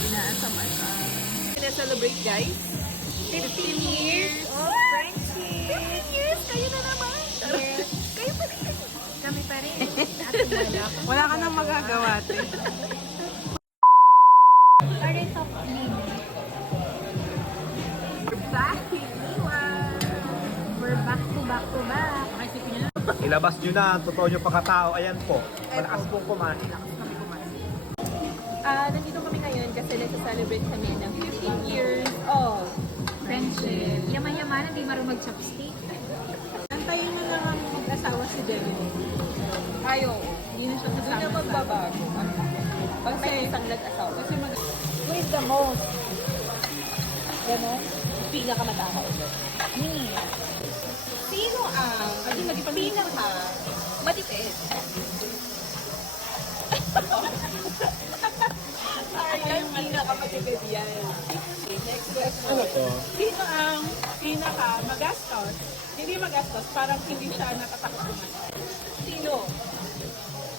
Inaasam-asam. Celebrate guys. 15 years of friendship. 15 years! Kayo na naman! Yes. Kayo pa rin! Kami pa rin. Ating Wala ka nang magagawa, te. Parent of Lim. We're back in Iwan! We're back to back to back. Ilabas nyo na ang totoo nyo pagkatao. Ayan po. Malakas pong kumain. Nandito kami ngayon kasi nagsa-celebrate kami ng 15 years of Friendship. Yaman-yamanan, di marunong mag-chopstick. Antayin na lang ang mag-asawa si Devin. Ayaw. Hindi na siya Hindi na kasama. magbabago. Pag may isang nag-asawa. Kasi Who is the most? Ganon? Pinakamatakaw. Me. Sino ang pinaka matipid? Ayan, pinakamatipid yan. Next question. Ano to? Sino ang pinaka magastos? Hindi magastos, parang hindi siya natatakot. Sino?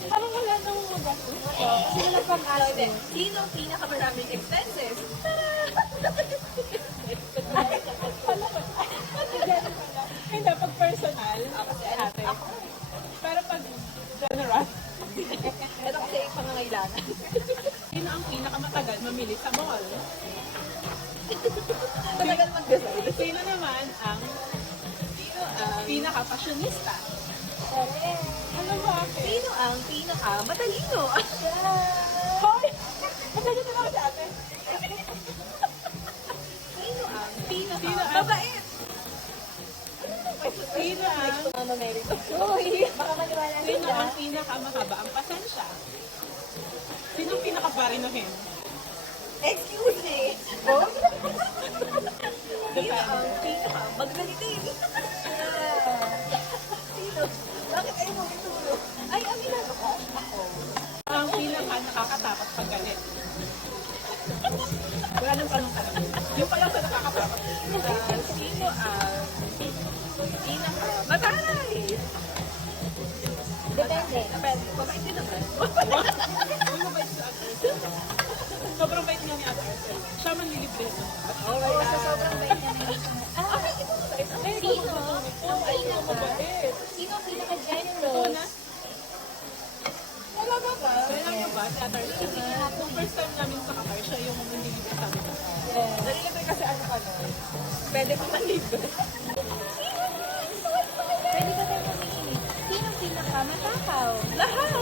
Parang wala nang magastos. Kasi wala pang Hindi. aso. Sino ang pinakamaraming expenses? Hindi, pag personal, Kasi ate. ako. Pero pag general, Ito kasi yung pangangailangan. sino ang pinakamatagal mamili sa mall? Matagal mag-decide. Sino naman ang Sino ang pinaka-fashionista? Ano ba? Sino ang pinaka-matalino? Hoy! Matalino na ako si ate. Sino ang Sino ang- pinaka-mabait? Sino ang Mama Mary to. Uy, baka maniwala Sino sila. ang pinakamahaba ang pasensya? Sino ang pinaka-barinohin? Excuse me. Oh? Sino Depende. ang pinaka-magdalitin? Sino? Bakit ayaw mo itulog? Ay, aminado ka? Ako. Ang pinaka-nakakatakot pag galit. Wala nang tanong-tanong. Yung pala sa nakakatakot. Sino ang pinaka-mataray? Depende. Depende. Mabait din naman. Uy, mabait si Ate Arcel. Sobrang bait nga ni Ate Arcel. Siya man lilibre. Oo, sa sobrang bait niya na yun. Okay, ito mabait. Ay, Sino? Ang pinaka mabait. Sino ang Ito pinaka-generous? na. Wala ba ba? Kaya lang yung ba, si Ate Arcel. Kung first time namin sa Qatar, siya yung manlilibre sa amin. Nalilibre kasi ano ka no? Pwede pa manlibre. Pwede ba tayo mamili? Sino ang pinaka-matakaw? Lahat!